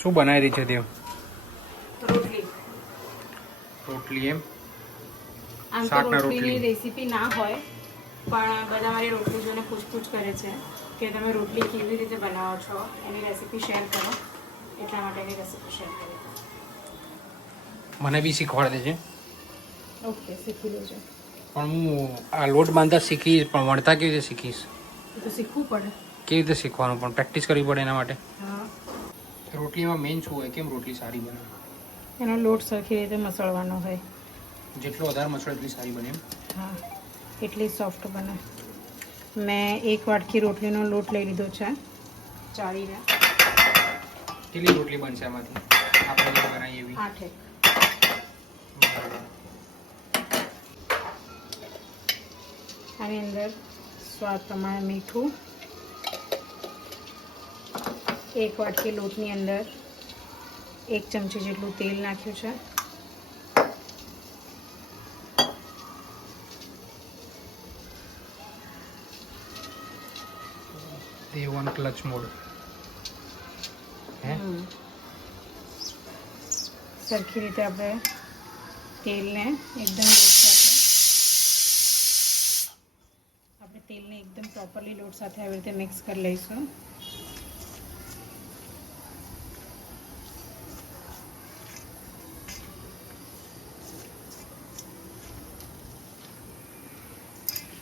શું બનાવી રહી છે તે? રોટલી. રોટલી એમ? આમ તો રોટલીની રેસીપી ના હોય, પણ બધા મારી રોટલી જોઈને પૂછપૂછ કરે છે કે તમે રોટલી કેવી રીતે બનાવો છો, એની રેસીપી શેર કરો, એટલા માટે એની રેસીપી શેર કરી. મને બી શીખવાડે છે. ઓકે, શીખી લેજો. પણ હું આ લોટ બાંધતા શીખીશ, પણ વણતા કેવી રીતે શીખીશ? એ તો શીખવું પડે. કેવી રીતે શીખવાનું? પણ પ્રેક્ટિસ કરવી પડે એના માટે. હા. રોટલીમાં મેઇન શું હોય? કેમ રોટલી સારી બને? એનો લોટ સરખી રીતે મસળવાનો હોય. જેટલો વધારે મસળો એટલી સારી બને એમ? હા, એટલી સોફ્ટ બને. મેં 1 વાટકી રોટલીનો લોટ લઈ લીધો છે ચાળીને. કેટલી રોટલી બનશે આમાંથી? આપણે બનાવીએ એવી 8. આની અંદર સ્વાદ પ્રમાણે મીઠું, 1 વાટકી લોટની અંદર 1 ચમચી જેટલું તેલ નાખ્યું છે. Devan clutch mode. સરખી રીતે આપણે તેલને એકદમ લોટ સાથે પ્રોપરલી લોટ સાથે આવી રીતે મિક્સ કરી લઈશું.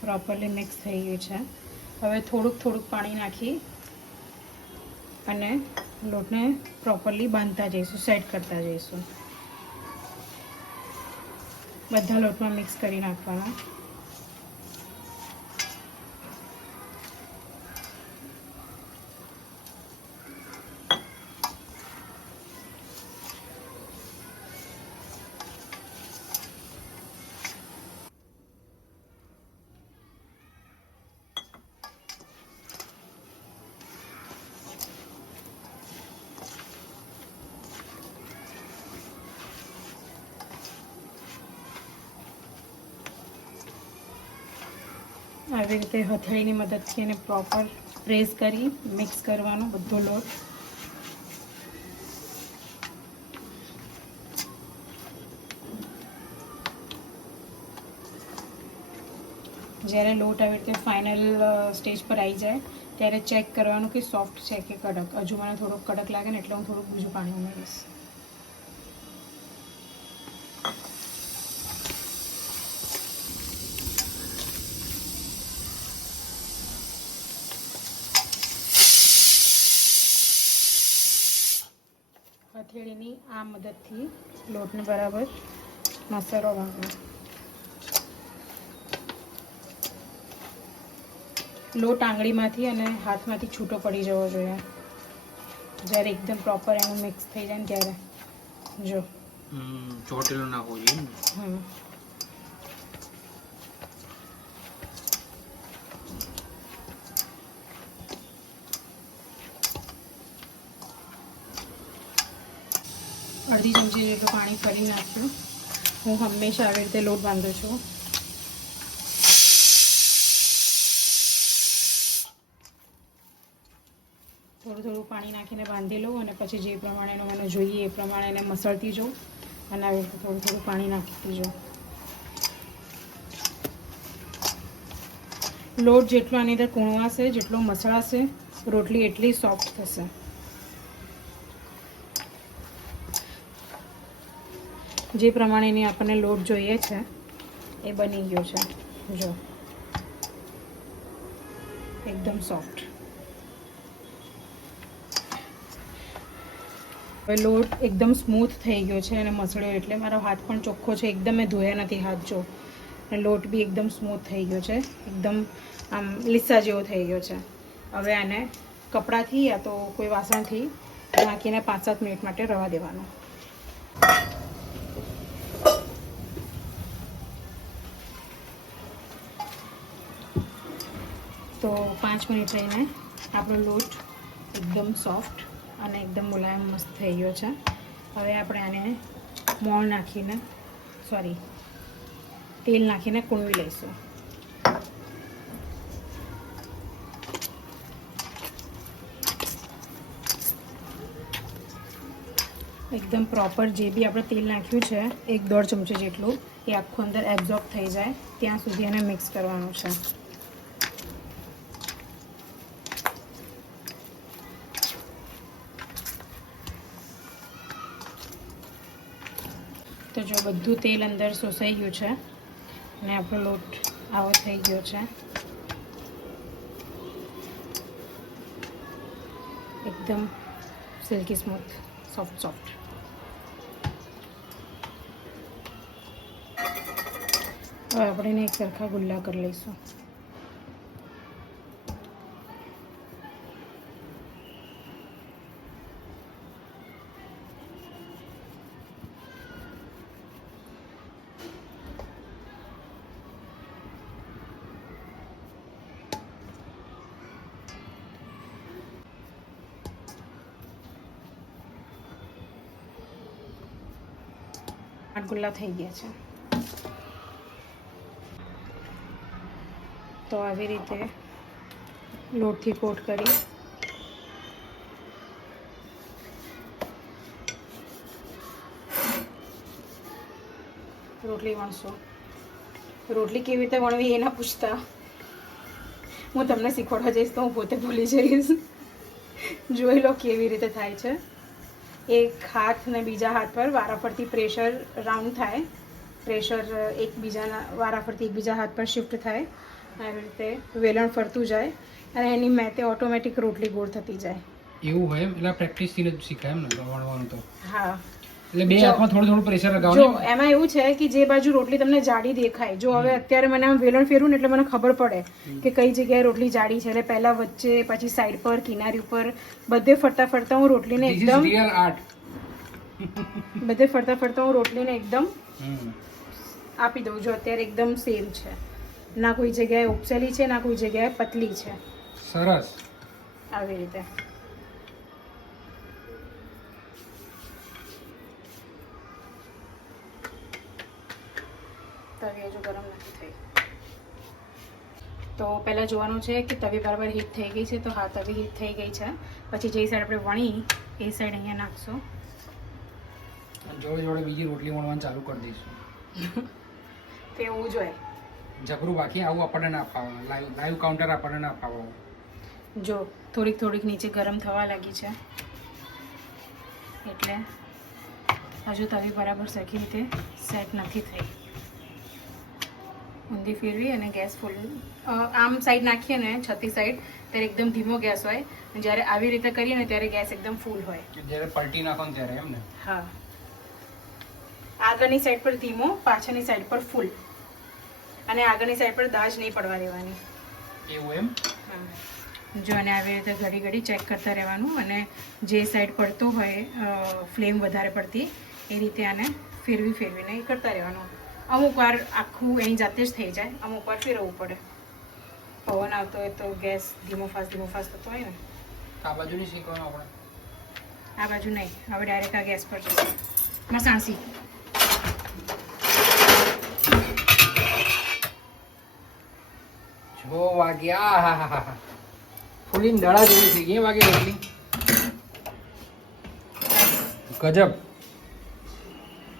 પ્રોપરલી મિક્સ થઈ ગયું છે. હવે થોડુંક પાણી નાખી અને લોટને પ્રોપરલી બાંધતા જઈશું, સેટ કરતા જઈશું. બધા લોટમાં મિક્સ કરી નાખવાના. આવી રીતે હથેળીની મદદથી એને પ્રોપર પ્રેસ કરી મિક્સ કરવાનો બધો લોટ. જ્યારે લોટ આવી રીતે ફાઇનલ સ્ટેજ પર આવી જાય ત્યારે ચેક કરવાનું કે સોફ્ટ છે કે કડક. હજુ મને થોડુંક કડક લાગે ને એટલે હું થોડુંક બીજું પાણી ઉમેરીશ. હથેળીની આ મદદથી લોટને બરાબર મસળો વાળવાનો. લોટ આંગળીમાંથી અને હાથમાંથી છૂટો પડી જવો જોઈએ. જ્યારે એકદમ પ્રોપર એનું મિક્સ થઈ જાય ને ત્યારે જો ચોટેલો ના હોવું જોઈએ. અડધી ચમચી જેટલું પાણી ફરી નાખ્યું. હું હંમેશા આવી રીતે લોટ બાંધું છું. થોડું પાણી નાખીને બાંધી લઉં અને પછી જે પ્રમાણેનું મને જોઈએ એ પ્રમાણે એને મસળતી જાઉં અને આવી રીતે થોડું પાણી નાખતી જાઉં. લોટ જેટલો આની અંદર કૂણવાશે, જેટલો મસળાશે, રોટલી એટલી સોફ્ટ થશે. જે પ્રમાણેની આપણને લોટ જોઈએ છે એ બની ગયો છે. જો એકદમ સોફ્ટ. હવે લોટ એકદમ સ્મૂથ થઈ ગયો છે અને મસળ્યો એટલે મારો હાથ પણ ચોખ્ખો છે. એકદમ મેં ધોયા નથી હાથ. જો અને લોટ બી એકદમ સ્મૂથ થઈ ગયો છે, એકદમ આમ લીસા જેવો થઈ ગયો છે. હવે આને કપડાથી યા તો કોઈ વાસણથી નાખીને 5-7 મિનિટ માટે રવા દેવાનો. તો 5 મિનિટ રહીને આપણો લોટ એકદમ સોફ્ટ અને એકદમ મુલાયમ મસ્ત થઈ ગયો છે. હવે આપણે આને તેલ નાખીને કૂણવી લઈશું. એકદમ પ્રોપર જે બી આપણે તેલ નાખ્યું છે 1-1.5 ચમચી જેટલું એ આખું અંદર એબ્ઝોર્બ થઈ જાય ત્યાં સુધી એને મિક્સ કરવાનું છે. તો જો બધું તેલ અંદર શોષાઈ ગયું છે અને આપણો લોટ આવો થઈ ગયો છે. એકદમ સિલ્કી સ્મૂથ, સોફ્ટ. હવે આપણે એને એક સરખા ગુલ્લા કરી લઈશું. ગુલ્લા થઈ ગયા છે. તો આવી રીતે લોટથી કોટ કરી રોટલી વણશું. રોટલી કેવી રીતે વણવી એ ના પૂછતા, હું તમને શીખવાડવા જઈશ તો હું પોતે ભૂલી જઈશ. જોઈ લો કેવી રીતે થાય છે. એક હાથ ને બીજા હાથ પર વારાફરતી પ્રેશર રાઉન્ડ થાય, પ્રેશર એકબીજાના વારાફરતી એકબીજા હાથ પર શિફ્ટ થાય. આવી રીતે વેલણ ફરતું જાય અને એની મેતે ઓટોમેટિક રોટલી ગોળ થતી જાય. એવું હોય એમ? એટલે પ્રેક્ટિસથી જ શીખાય એમ ને વણવાનું? તો હા, એટલે બે હાથમાં થોડું થોડું પ્રેશર જો લગાવવાનું. એમાં એવું છે કે જે બાજુ રોટલી તમને જાડી દેખાય, જો હવે અત્યારે મને આમ વેલણ ફેરવું ને એટલે મને ખબર પડે કે કઈ જગ્યાએ રોટલી જાડી છે. એટલે પહેલા વચ્ચે, પછી સાઈડ પર, કિનારી ઉપર, બધે ફરતા ફરતા હું રોટલીને એકદમ રિયલ આર્ટ. બધે ફરતા ફરતા હું રોટલીને એકદમ આપી દઉં. જો અત્યારે એકદમ સેમ છે, ના કોઈ જગ્યાએ ઉપસેલી છે ના કોઈ જગ્યાએ પતલી છે. સરસ. આવી રીતે તવી હજુ ગરમ નથી થઈ. તો પહેલાં જોવાનું છે કે તવી બરાબર હીટ થઈ ગઈ છે. તો હા, તવી હીટ થઈ ગઈ છે. પછી જે સાઈડ આપણે વણી એ સાઈડ અહીંયા નાખશો. જોડે જોડે બીજી રોટલી વણવાનું ચાલુ કરી દઈશું. તો એવું જોઈએ. જબરું. બાકી આવું આપણને ના ફાવે. લાઈવ કાઉન્ટર આપણને ના ફાવે. જો થોડીક નીચે ગરમ થવા લાગી છે એટલે હજુ તવી બરાબર સરખી રીતે સેટ નથી થઈ. ઊંધી ફેરવી અને ગેસ ફૂલ આમ સાઈડ નાખીએ ને છતી સાઈડ ત્યારે એકદમ ધીમો ગેસ હોય, અને જ્યારે આવી રીતે કરીએ ને ત્યારે ગેસ એકદમ ફૂલ હોય. જ્યારે પલટી નાખો ને ત્યારે એમ ને? હા, આગળની સાઈડ પર ધીમો, પાછળની સાઈડ પર ફૂલ, અને આગળની સાઈડ પર દાજ નહીં પડવા દેવાની. એવું એમ? જો અને આવી રીતે ઘડી ઘડી ચેક કરતા રહેવાનું, અને જે સાઈડ પડતો હોય ફ્લેમ વધારે પડતી એ રીતે આને ફેરવીને એ કરતા રહેવાનું. અમુક વાર આખું એની જાતે જ થઈ જાય, અમુક વાર ફેરવવું પડે. પવન આવતો હોય તો ગેસ ધીમો ફાસ્ટ થતો હોય ને. આ બાજુ નહીં શીખવાનું આપણે? આ બાજુ નહીં, હવે ડાયરેક્ટ આ ગેસ પર જશે. મસાણસી. જો વાગ્યા, હા, ફૂલીને દડા જેવી થઈ ગઈ વાગે રોટલી. ગજબ.